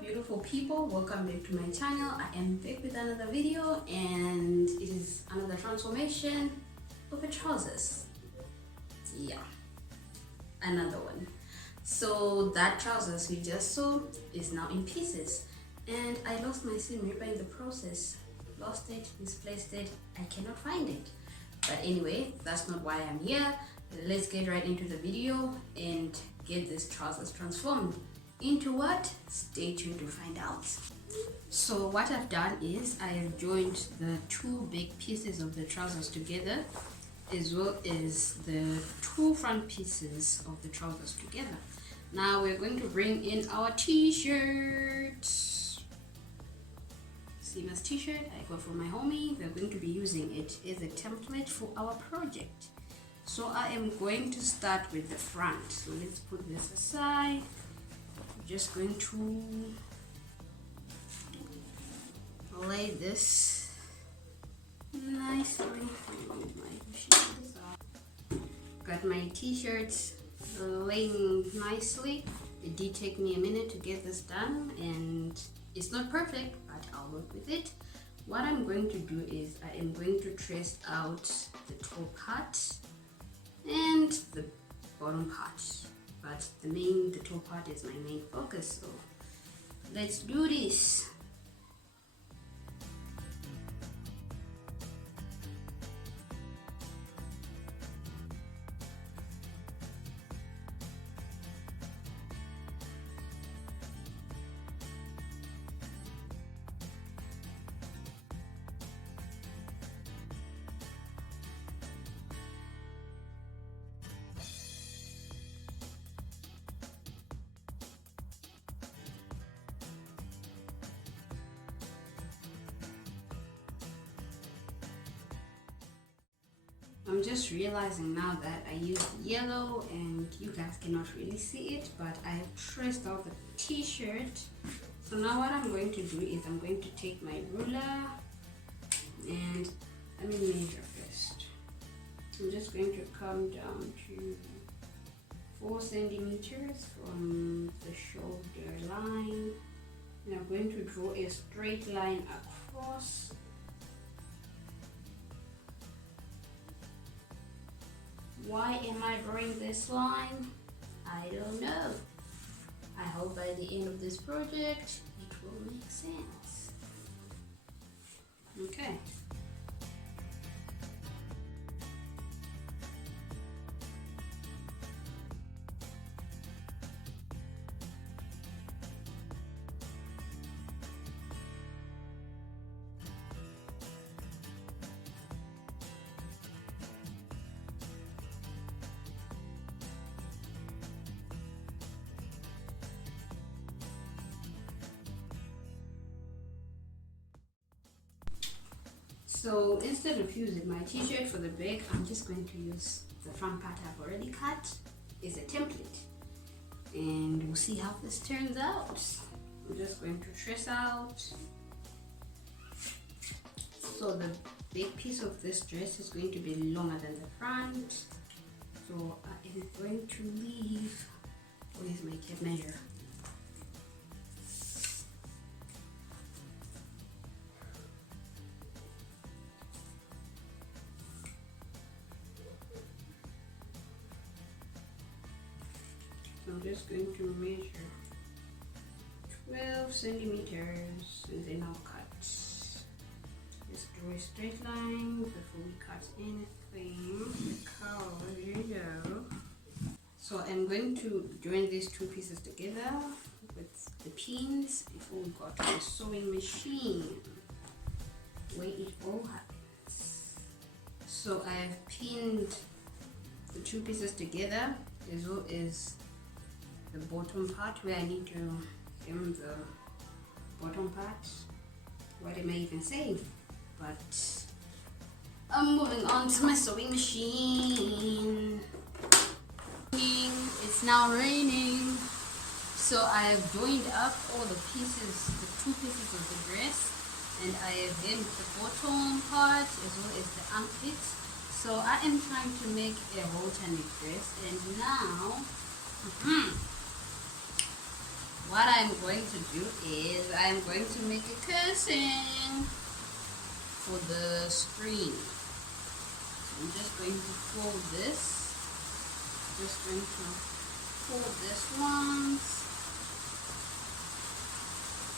beautiful people, welcome back to my channel. I am back with another video, and it is another transformation of a trousers. Yeah, another one. So that trousers we just saw is now in pieces, and I lost my seam ripper in the process. Lost it, misplaced it, I cannot find it. But anyway, that's not why I'm here. Let's get right into the video and get this trousers transformed into what? Stay tuned to find out. So what I've done is I have joined the two big pieces of the trousers together, as well as the two front pieces of the trousers together. Now we're going to bring in our t-shirt. Seamless t-shirt I got from my homie. We're going to be using it as a template for our project. So I am going to start with the front. So let's put this aside. Just going to lay this nicely. Got my t-shirts laying nicely. It did take me a minute to get this done, and it's not perfect, but I'll work with it. What I'm going to do is I am going to trace out the top part and the bottom part. But the top part is my main focus, so let's do this. I'm just realizing now that I used yellow and you guys cannot really see it, but I have traced out the t-shirt. So now what I'm going to do is I'm going to take my ruler and let me measure first. I'm just going to come down to 4 centimeters from the shoulder line, and I'm going to draw a straight line across. Why am I drawing this line? I don't know. I hope by the end of this project it will make sense. Okay. So instead of using my t-shirt for the back, I'm just going to use the front part I've already cut as a template, and we'll see how this turns out. I'm just going to trace out. So the big piece of this dress is going to be longer than the front, so I am going to leave, where's my tape measure? I'm just going to measure 12 centimeters and then I'll cut. Just draw a straight line before we cut anything, because you know. So I'm going to join these two pieces together with the pins before we go to the sewing machine where it all happens. So I've pinned the two pieces together, as well as the bottom part where I need to hem the bottom part. What am I even saying? But I'm moving on to my sewing machine. It's now raining, so I have joined up all the pieces, the two pieces of the dress, and I have hemmed the bottom part as well as the armpits. So I am trying to make a Halter dress, and now what I'm going to do is I'm going to make a casing for the screen. So I'm just going to fold this. Just going to fold this once.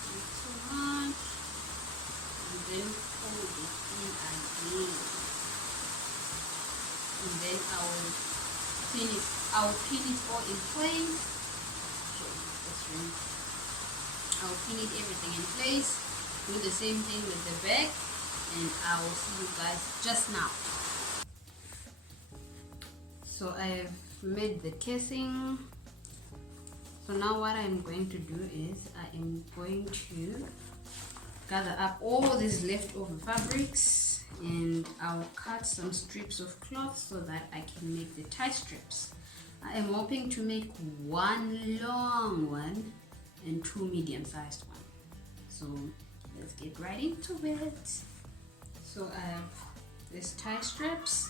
Not too much. And then fold it in again. And then I'll pin it all in place. I'll pin it everything in place. Do the same thing with the back, and I will see you guys just now. So I've made the casing. So now what I'm going to do is I am going to gather up all these leftover fabrics, and I'll cut some strips of cloth so that I can make the tie strips. I am hoping to make one long one and two medium-sized ones. So let's get right into it. So I have these tie strips.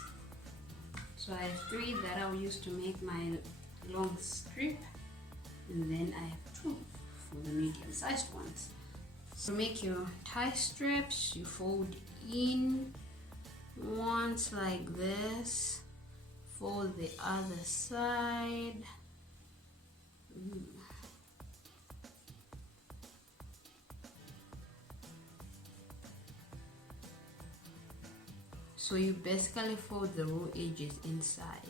So I have 3 that I'll use to make my long strip, and then I have 2 for the medium-sized ones. So make your tie strips, you fold in once like this. Fold the other side. So you basically fold the raw edges inside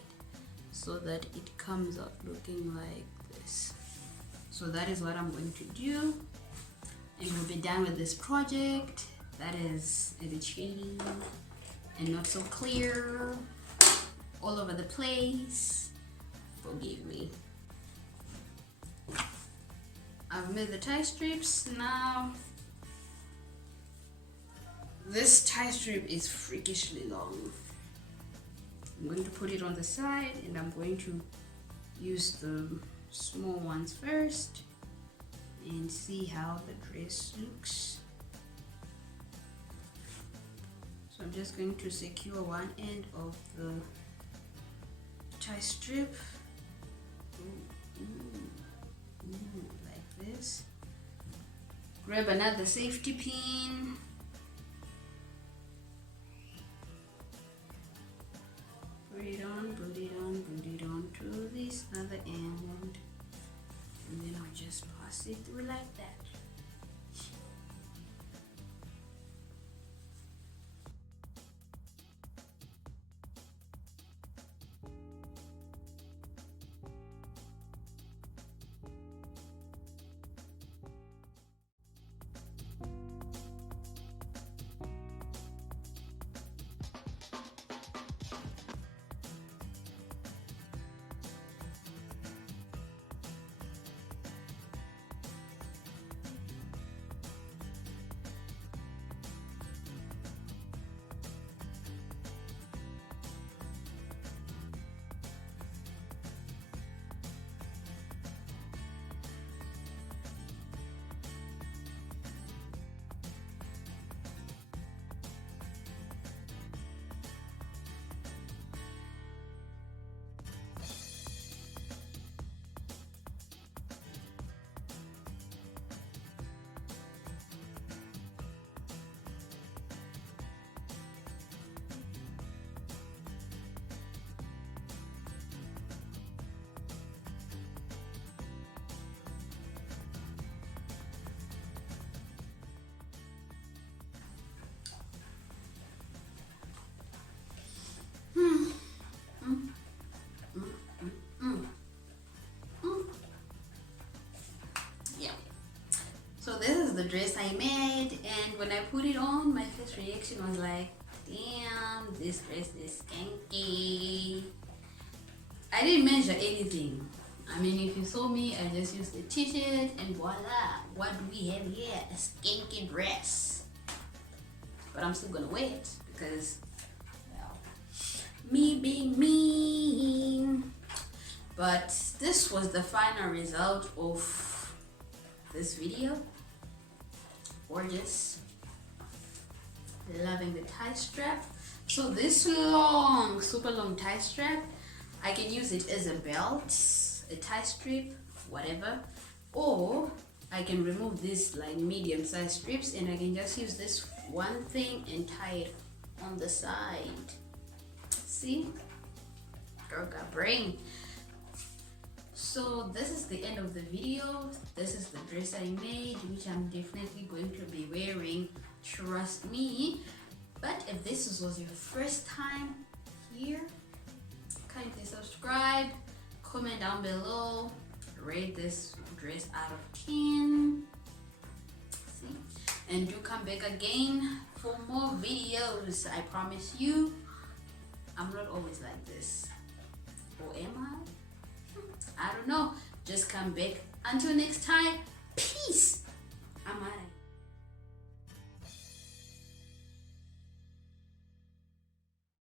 so that it comes out looking like this. So that is what I'm going to do, and we'll be done with this project that is a bit shady and not so clear, all over the place. Forgive me. I've made the tie strips. Now this tie strip is freakishly long. I'm going to put it on the side, and I'm going to use the small ones first and see how the dress looks. So I'm just going to secure one end of the tie strip like this. Grab another safety pin. Put it on, put it on, put it on to this other end, and then I'll just pass it through like that. So this is the dress I made, and when I put it on, my first reaction was like, damn, this dress is skanky. I didn't measure anything. I mean, if you saw me, I just used a t-shirt, and voila, what do we have here? A skanky dress. But I'm still gonna wear it because, well, me being me. But this was the final result of this video. Gorgeous. Loving the tie strap. So this long, super long tie strap, I can use it as a belt, a tie strip, whatever, or I can remove this like medium-sized strips, and I can just use this one thing and tie it on the side. See, girl got brain. So this is the end of the video. This is the dress I made, which I'm definitely going to be wearing, trust me. But if this was your first time here, kindly subscribe, comment down below, rate this dress out of 10. See, and do come back again for more videos. I promise you, I'm not always like this, or am I? I don't know. Just come back. Until next time,